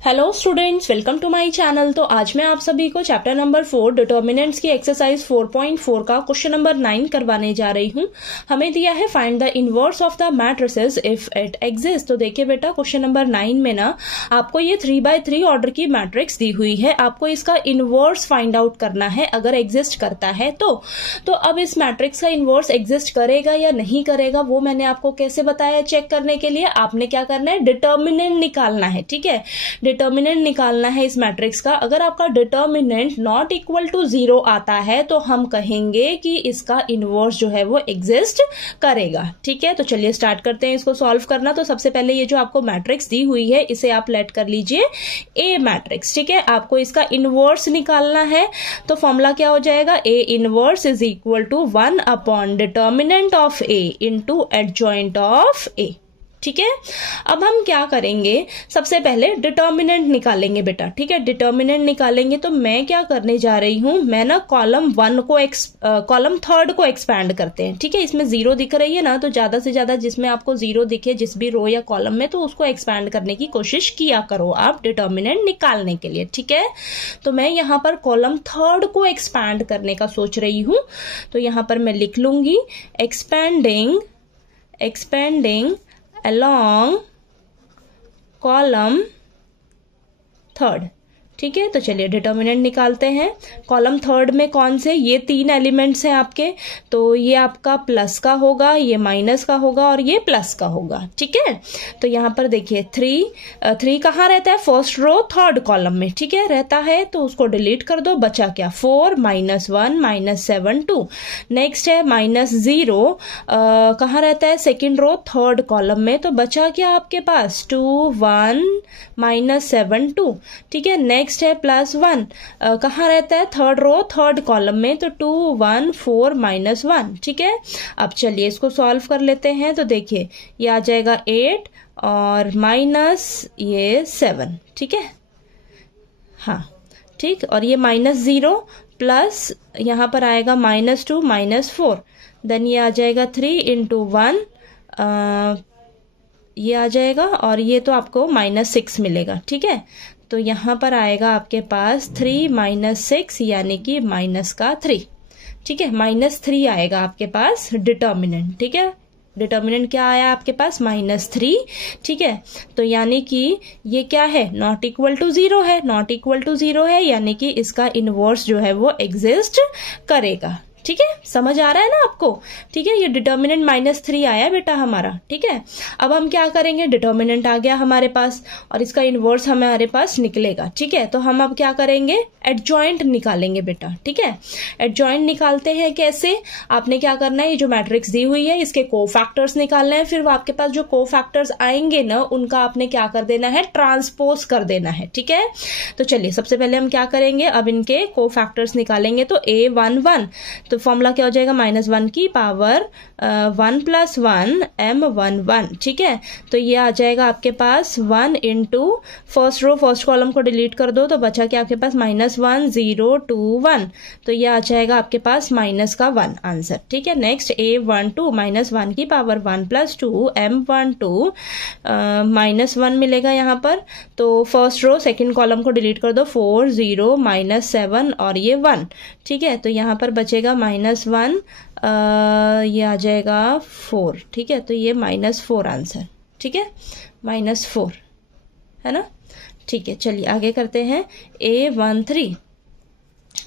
Hello students, welcome to my channel. तो आज मैं आप सभी को चैप्टर नंबर 4 डिटर्मिनेंट्स की एक्सरसाइज 4.4 का क्वेश्चन नंबर 9 करवाने जा रही हूँ। हमें दिया है find the inverse of the matrices if it exist. तो देखिए बेटा, क्वेश्चन नंबर 9 में ना आपको ये 3x3 ऑर्डर की मैट्रिक्स दी हुई है। आपको इसका इनवर्स फाइंड आउट करना है अगर एग्जिस्ट करता है तो अब इस मैट्रिक्स का इनवर्स एग्जिस्ट करेगा या नहीं करेगा वो मैंने आपको कैसे बताया। चेक करने के लिए आपने क्या करना है, डिटर्मिनेंट निकालना है। ठीक है, डिटर्मिनेंट निकालना है इस मैट्रिक्स का। अगर आपका डिटर्मिनेंट नॉट इक्वल टू 0 आता है तो हम कहेंगे कि इसका इनवर्स जो है वो एग्जिस्ट करेगा। ठीक है, तो चलिए स्टार्ट करते हैं इसको सॉल्व करना। तो सबसे पहले ये जो आपको मैट्रिक्स दी हुई है इसे आप लेट कर लीजिए ए मैट्रिक्स। ठीक है, आपको इसका इनवर्स निकालना है तो फॉर्मूला क्या हो जाएगा, A inverse is equal to 1 upon determinant of A into adjoint of A. ठीक है, अब हम क्या करेंगे, सबसे पहले डिटर्मिनेंट निकालेंगे बेटा। ठीक है, डिटर्मिनेंट निकालेंगे तो मैं क्या करने जा रही हूं, मैं ना कॉलम 1 को कॉलम 3 को एक्सपैंड करते हैं। ठीक है, इसमें 0 दिख रही है ना, तो ज्यादा से ज्यादा जिसमें आपको 0 दिखे जिस भी रो या कॉलम में, तो उसको एक्सपैंड करने की कोशिश किया करो आप डिटर्मिनेंट निकालने के लिए। ठीक है, तो मैं यहां पर कॉलम 3 को एक्सपैंड करने का सोच रही हूं। तो यहां पर मैं लिख लूंगी एक्सपेंडिंग along column 3। ठीक है, तो चलिए डिटर्मिनेंट निकालते हैं। कॉलम 3 में कौन से, ये 3 एलिमेंट्स हैं आपके, तो ये आपका प्लस का होगा, ये माइनस का होगा और ये प्लस का होगा। ठीक है, तो यहां पर देखिए 3 कहाँ रहता है, फर्स्ट रो 3rd कॉलम में। ठीक है, रहता है तो उसको डिलीट कर दो, बचा क्या 4 -1 -7 2। नेक्स्ट है -0 कहाँ रहता है, सेकेंड रो 3rd कॉलम में, तो बचा क्या आपके पास 2 1 -7 2। ठीक है, नेक्स्ट है +1 कहाँ रहता है, 3rd रो 3rd कॉलम में, तो 2 1 4 -1। ठीक है, अब चलिए इसको सॉल्व कर लेते हैं। तो देखिए ये आ जाएगा 8 और माइनस ये 7। ठीक है, हाँ ठीक, और ये -0 प्लस यहां पर आएगा -2 -4, देन ये आ जाएगा 3 × 1 ये आ जाएगा और ये तो आपको -6 मिलेगा। ठीक है, तो यहां पर आएगा आपके पास 3 - 6 यानी कि -3। ठीक है, -3 आएगा आपके पास डिटर्मिनेंट। ठीक है, डिटर्मिनेंट क्या आया आपके पास, -3। ठीक है, तो यानी कि ये क्या है, नॉट इक्वल टू 0 है, नॉट इक्वल टू 0 है यानी कि इसका इनवर्स जो है वो एग्जिस्ट करेगा। ठीक है, समझ आ रहा है ना आपको। ठीक है, ये डिटर्मिनेंट -3 आया बेटा हमारा। ठीक है, अब हम क्या करेंगे, डिटर्मिनेंट आ गया हमारे पास और इसका इनवर्स हमारे पास निकलेगा। ठीक है, तो हम अब क्या करेंगे, एडजॉइंट निकालेंगे बेटा। ठीक है, एडजॉइंट निकालते हैं कैसे, आपने क्या करना है, ये जो मैट्रिक्स दी हुई है इसके कोफैक्टर्स निकालना है। फिर आपके पास जो कोफैक्टर्स आएंगे ना उनका आपने क्या कर देना है, ट्रांसपोज कर देना है। ठीक है, तो चलिए सबसे पहले हम क्या करेंगे, अब इनके कोफैक्टर्स निकालेंगे। तो A1 1, तो फॉर्मूला क्या हो जाएगा, -1 की पावर 1 + 1 M1 1। ठीक है, तो ये आ जाएगा आपके पास 1 × फर्स्ट रो फर्स्ट कॉलम को डिलीट कर दो, तो बचा क्या आपके पास -1 0 2 1, तो ये आ जाएगा आपके पास -1 आंसर। ठीक है, नेक्स्ट A12 -1 की पावर 1 + 2 M12 -1 मिलेगा यहाँ पर, तो फर्स्ट रो सेकंड कॉलम को डिलीट कर दो, 4 0 -7 और ये 1। ठीक है, तो यहाँ पर बचेगा -1 ये आ जाएगा 4। ठीक है, तो ये -4 आंसर। ठीक है, -4 है ना। ठीक है, चलिए आगे करते हैं। A13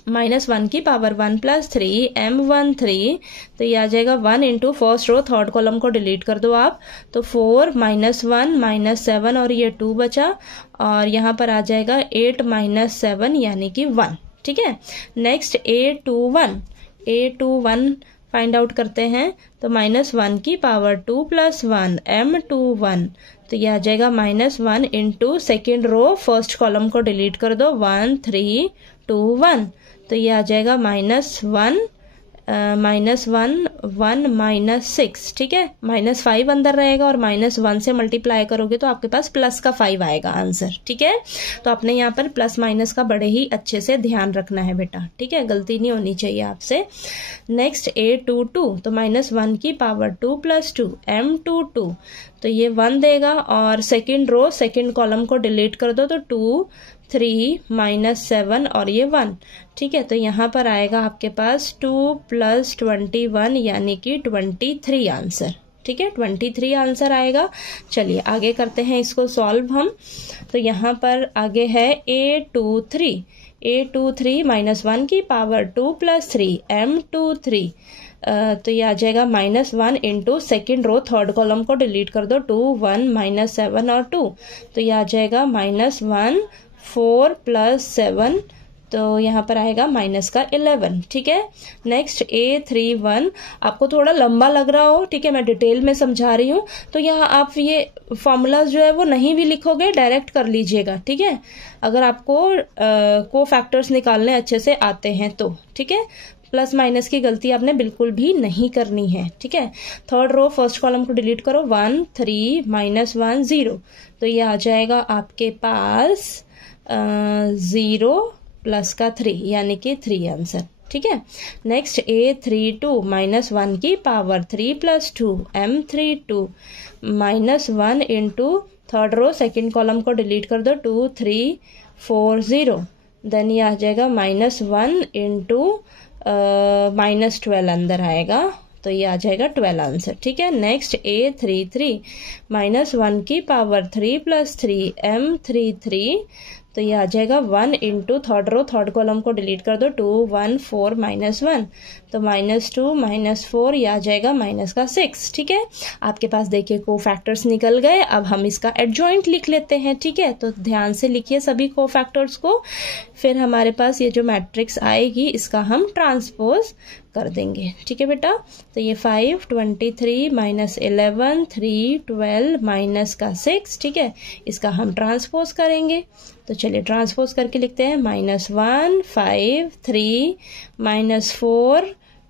-1 की पावर 1 + 3 M13, तो ये आ जाएगा 1 × फर्स्ट रो 3rd कॉलम को डिलीट कर दो आप, तो 4 -1 -7 और ये 2 बचा और यहाँ पर आ जाएगा 8 -7 यानी कि 1। ठीक है, नेक्स्ट A21 फाइंड आउट करते हैं। तो -1 की पावर 2 + 1 M21, तो ये आ जाएगा -1 × सेकेंड रो फर्स्ट कॉलम को डिलीट कर दो, 1 3 2 1, तो ये आ जाएगा -1 -1 -6। ठीक है, -5 अंदर रहेगा और -1 से मल्टीप्लाई करोगे तो आपके पास प्लस का 5 आएगा आंसर। ठीक है, तो आपने यहाँ पर प्लस माइनस का बड़े ही अच्छे से ध्यान रखना है बेटा। ठीक है, गलती नहीं होनी चाहिए आपसे। नेक्स्ट A22, तो -1 की पावर 2 + 2 M22, तो ये 1 देगा, और सेकंड रो सेकंड कॉलम को डिलीट कर दो तो 2 3 -7 और ये 1, ठीक है। तो यहाँ पर आएगा आपके पास 2 + 21 यानी कि 23 आंसर, ठीक है। 23 आंसर आएगा। चलिए आगे करते हैं इसको सॉल्व हम। तो यहाँ पर आगे है A23 -1 की पावर 2 + 3 M23, तो ये आ जाएगा -1 into second row third column को डिलीट कर दो 2 1 -7 और 2, तो ये आ जाएगा -1 4 + 7, तो यहाँ पर आएगा -11, ठीक है। नेक्स्ट A31, आपको थोड़ा लंबा लग रहा हो, ठीक है, मैं डिटेल में समझा रही हूँ, तो यहाँ आप ये फॉर्मूला जो है वो नहीं भी लिखोगे, डायरेक्ट कर लीजिएगा, ठीक है, अगर आपको को फैक्टर्स निकालने अच्छे से आते हैं तो, ठीक है। प्लस माइनस की गलती आपने बिल्कुल भी नहीं करनी है, ठीक है। थर्ड रो फर्स्ट कॉलम को डिलीट करो 1 3 -1 0, तो ये आ जाएगा आपके पास 0 प्लस का 3 यानी कि 3 आंसर, ठीक है। नेक्स्ट A32 -1 की power 3 + 2 M32 -1 into third row second column को डिलीट कर दो 2 3 4 0, देन ये आ जाएगा -1 इंटू -12 अंदर आएगा, तो ये आ जाएगा 12 आंसर, ठीक है। नेक्स्ट A33 -1 की पावर 3 + 3 M33, तो ये आ जाएगा 1 into third row third column को डिलीट कर दो 2 1 4 -1, तो -2 -4 ये आ जाएगा -6, ठीक है। आपके पास देखिए को फैक्टर्स निकल गए। अब हम इसका एडजॉइंट लिख लेते हैं, ठीक है। तो ध्यान से लिखिए सभी को फैक्टर्स को, फिर हमारे पास ये जो मैट्रिक्स आएगी इसका हम ट्रांसपोज कर देंगे, ठीक है बेटा। तो ये 5 23 -11 3 12 -6, ठीक है, इसका हम ट्रांसपोज करेंगे। तो चलिए ट्रांसपोज करके लिखते हैं -1 5 3 -4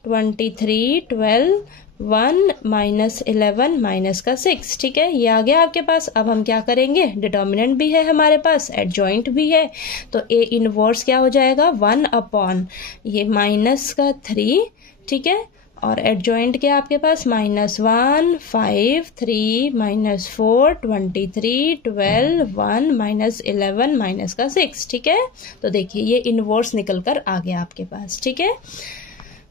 23 12 1 -11 -6, ठीक है, ये आ गया आपके पास। अब हम क्या करेंगे, डिटर्मिनेंट भी है हमारे पास, एडजॉइंट भी है, तो A इनवर्स क्या हो जाएगा 1/, ये -3, ठीक है, और एडजॉइंट क्या आपके पास -1 5 3 -4 23 12 1 -11 -6, ठीक है। तो देखिए ये इनवर्स निकल कर आ गया आपके पास, ठीक है।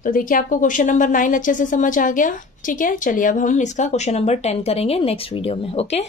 तो देखिए आपको क्वेश्चन नंबर 9 अच्छे से समझ आ गया, ठीक है। चलिए अब हम इसका क्वेश्चन नंबर 10 करेंगे नेक्स्ट वीडियो में, ओके।